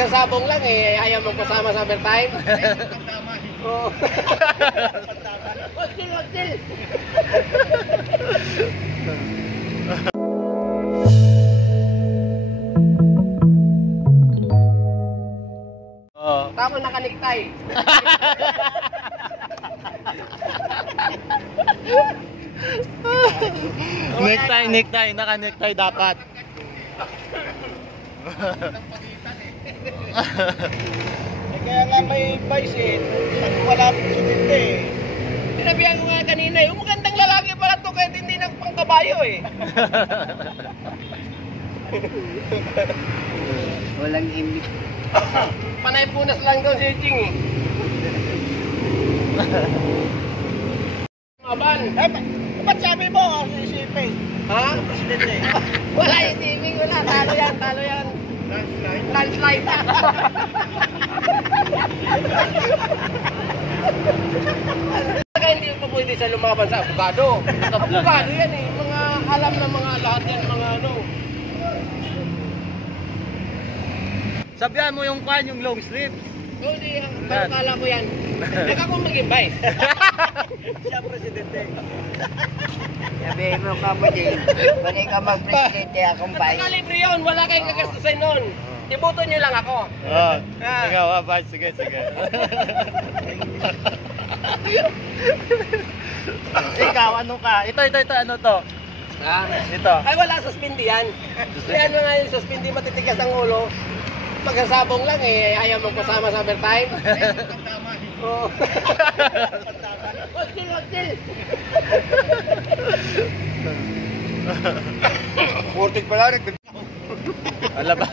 Magsasabong lang eh, ayaw magpasama sa overtime. Oo. Chill. Tapos nakaniktay. Necktie, naka-necktie dapat. Kaya nga may bicycle, wala pong suminte eh. Sinabihan ko nga kanina eh, magandang lalaki pala to kahit hindi nagpangkabayo eh. Walang imik. Panay punas lang daw si Ching eh. Maban. Ba't sabi mo, isipin? Ha? Presidente. Wala yung timing, wala. Talo yan. Landslide. Kaya hindi pa pwede sa lumaban sa abogado. Abogado yan eh. Mga alam na mga lahat yan, mga ano. Sabihan mo yung kwan, yung long sleeves. So, di, kala ko yan. Naka ko mag-invite. Siya presidente. Sabihin mo ka mo din, balik ka mag-presidente akong bayan. Nakalibre yun, wala kayong gagastusin nun. Ibuto nyo lang ako. Oh, sige, wabay, sige. Ikaw, ano ka? Ito, ano to? Ha? Ito. Ay, wala suspindi yan. Yan mga yung suspindi, matitigas ang ulo. Magsasabong lang eh, ayaw magpasama sa overtime. Oo. Chill. Portig pala rin. Alam ba?